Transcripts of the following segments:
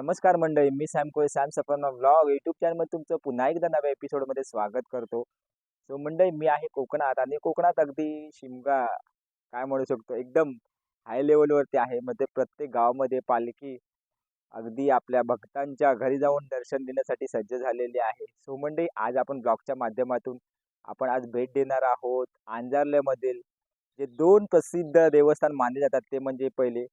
नमस्कार मंडळी, मी Sam कोळे, Sam सफरना vlog YouTube चॅनलमध्ये तुमचं पुन्हा एकदा नव्या एपिसोडमध्ये स्वागत करतो. सो मंडळी, मी आहे कोकणात आणि कोकणात अगदी शिमगा काय म्हणू शकतो एकदम हाय लेवलवरती आहे. म्हणजे प्रत्येक गावामध्ये पालखी अगदी आपल्या भक्तांच्या घरी जाऊन दर्शन देण्यासाठी सज्ज झालेली आहे. सो मंडळी, आज आपण ब्लॉगच्या माध्यमातून आपण आज भेट देणार आहोत अंजारल्यामधील जे दोन प्रसिद्ध देवस्थान मानले जातात. ते म्हणजे पहिले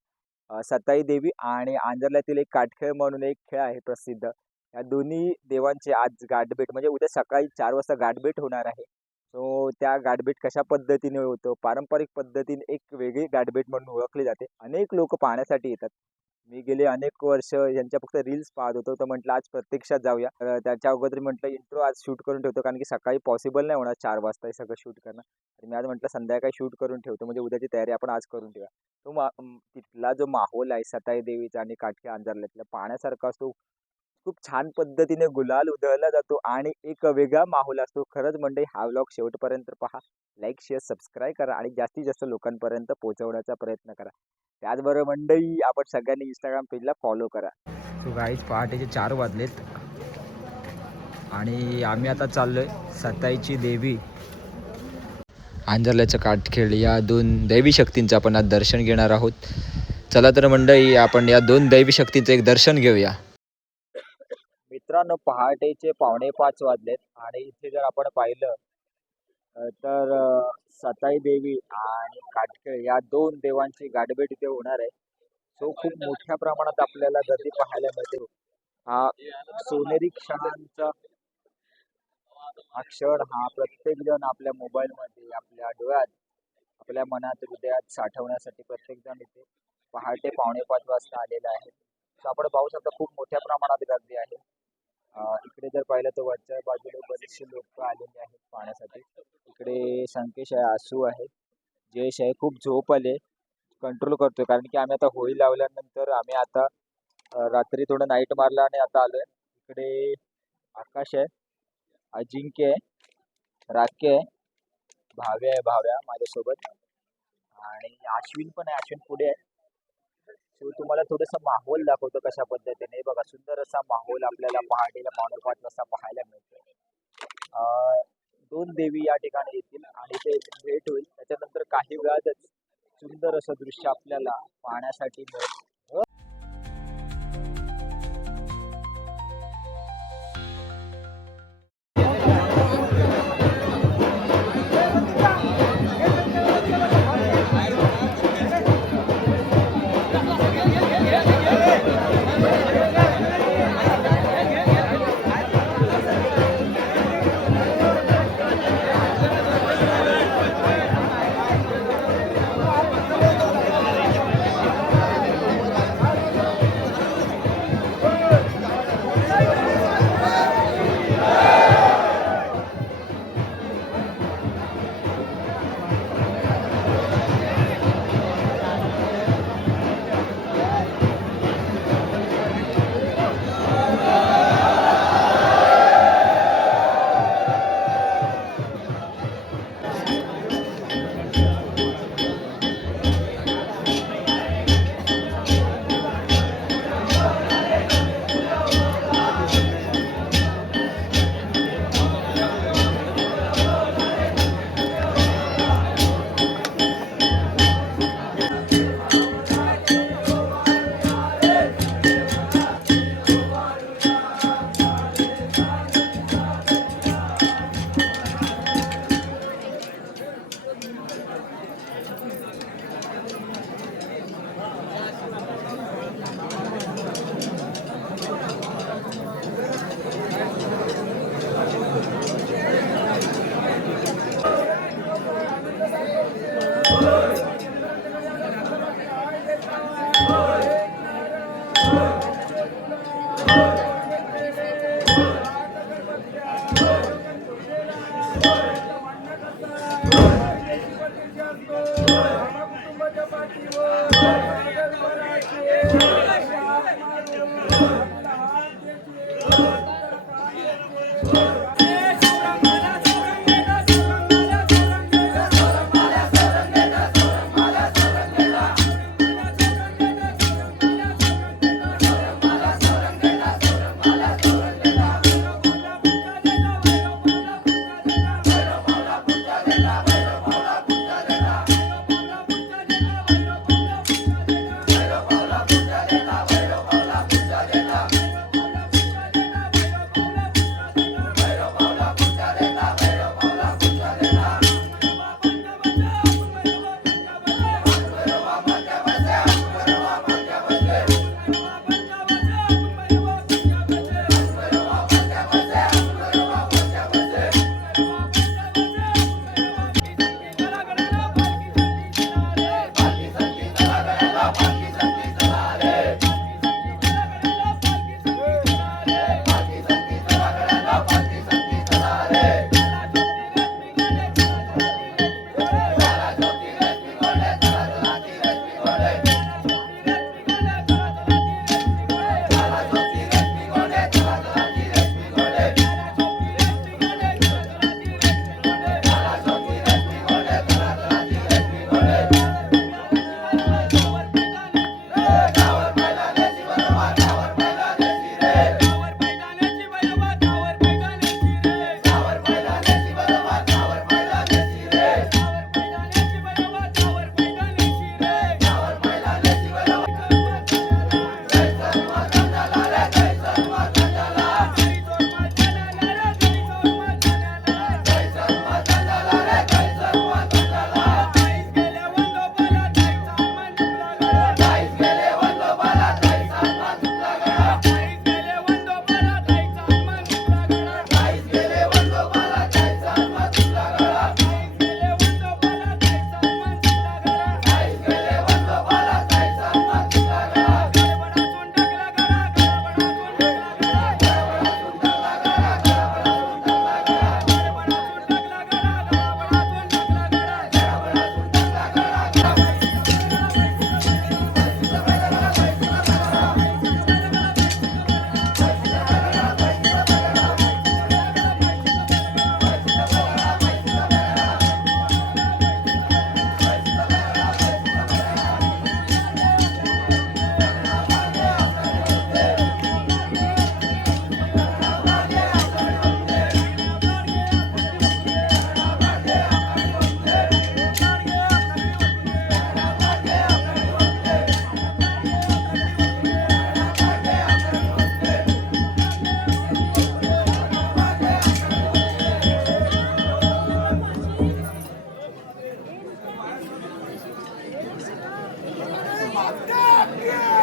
सताई देवी आणि आंजर्ल्यातील एक काटखेळ म्हणून एक खेळ आहे प्रसिद्ध. या दोन्ही देवांचे आज गाठभेट म्हणजे उद्या सकाळी 4 वाजता गाठभेट होणार आहे. सो त्या गाठभेट कशा पद्धतीने होतो, पारंपरिक पद्धतीने एक वेगळी गाठभेट म्हणून ओळखली जाते. अनेक लोक पाहण्यासाठी येतात. मी गेले अनेक वर्ष यांच्या फक्त रील्स पाहत होतो, तर म्हटलं आज प्रत्यक्षात जाऊया. तर त्याच्या अगोदर म्हटलं इंट्रो आज शूट करून ठेवतो, कारण की सकाळी पॉसिबल नाही होणार 4 वाजता हे सगळं शूट करणं. तर मी आज म्हटलं संध्याकाळी शूट करून ठेवतो, म्हणजे उद्याची तयारी आपण आज करून ठेवूया. तिथला जो माहोल आहे सताई देवीचा आणि काटके अंजारल्यातला पाहण्यासारखा असतो. खूप छान पद्धतीने गुलाल उधळला जातो आणि एक वेगळा माहोल असतो. खरंच मंडळी, हा व्लॉग शेवटपर्यंत पहा. लाईक, शेअर, सबस्क्राईब करा आणि जास्तीत जास्त लोकांपर्यंत पोहोचवण्याचा प्रयत्न करा. त्याचबरोबर मंडळी, आपण सगळ्यांनी इंस्टाग्राम पेजला फॉलो करा. सो गाईज, पहाटेचे 4 वाजलेत आणि आम्ही आता चाललोय सताईची देवी आंजर्ल्याचं काटखेळ या दोन दैवी शक्तींचं आपण आज दर्शन घेणार आहोत. चला तर मंडळी, आपण या दोन दैवी शक्तींचं एक दर्शन घेऊया. मित्रांनो, पहाटेचे 4:45 वाजलेत आणि इथे जर आपण पाहिलं तर सताई देवी आणि काटखेळ या दोन देवांची गाठभेट इथे होणार आहे. तो खूप मोठ्या प्रमाणात आपल्याला गर्दी पाहायला मिळते. हा सोनेरी क्षणांचा हा क्षण हा प्रत्येक जण आपल्या मोबाईलमध्ये, आपल्या डोळ्यात, आपल्या मनात, हृदयात साठवण्यासाठी प्रत्येक जण इथे पहाटे 4:45 वाजता आलेला आहे. तर आपण पाहू शकता खूप मोठ्या प्रमाणात गर्दी आहे. इकडे जर पाहिलं तर वरच्या बाजूला बरेचसे लोक आलेले आहेत पाहण्यासाठी. इकडे संकेश आहे, आसू आहे, जयेश आहे. खूप झोप आले, कंट्रोल करतोय, कारण की आम्ही आता होळी लावल्यानंतर आम्ही आता रात्री थोडं नाईट मारला आणि आता आलोय. इकडे आकाश आहे, अजिंक्य आहे, राखे आहे, भाव्या माझ्यासोबत आणि अश्विन पण आहे. अश्विन पुढे आहे. सो तुम्हाला थोडंसं माहोल दाखवतो कशा पद्धतीने. बघा, सुंदर असा माहोल आपल्याला पहाटेला 4:45 वाजता पाहायला मिळतो. दोन देवी या ठिकाणी येतील आणि ते भेट होईल. त्याच्यानंतर काही वेळातच सुंदर असं दृश्य आपल्याला पाहण्यासाठी मिळेल. Thank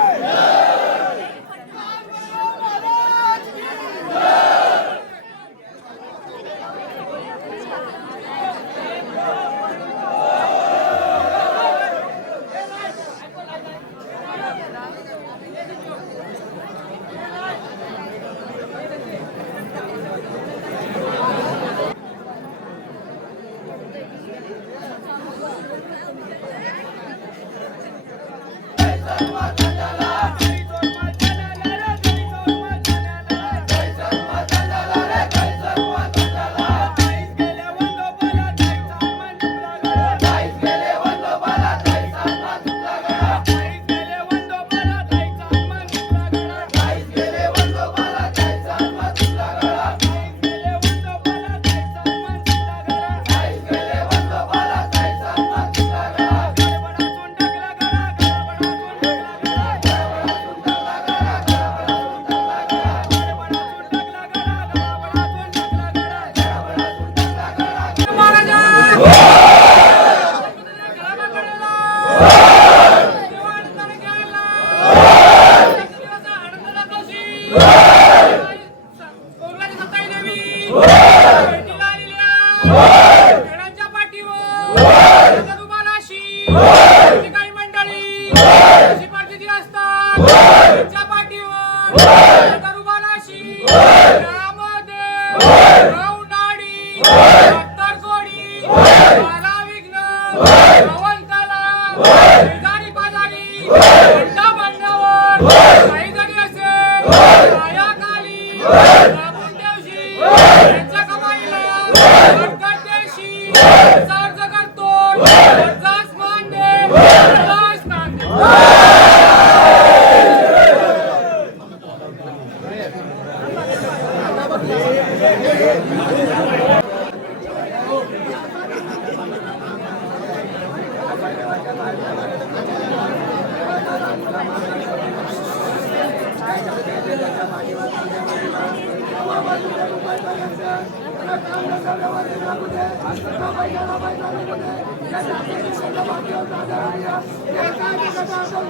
you.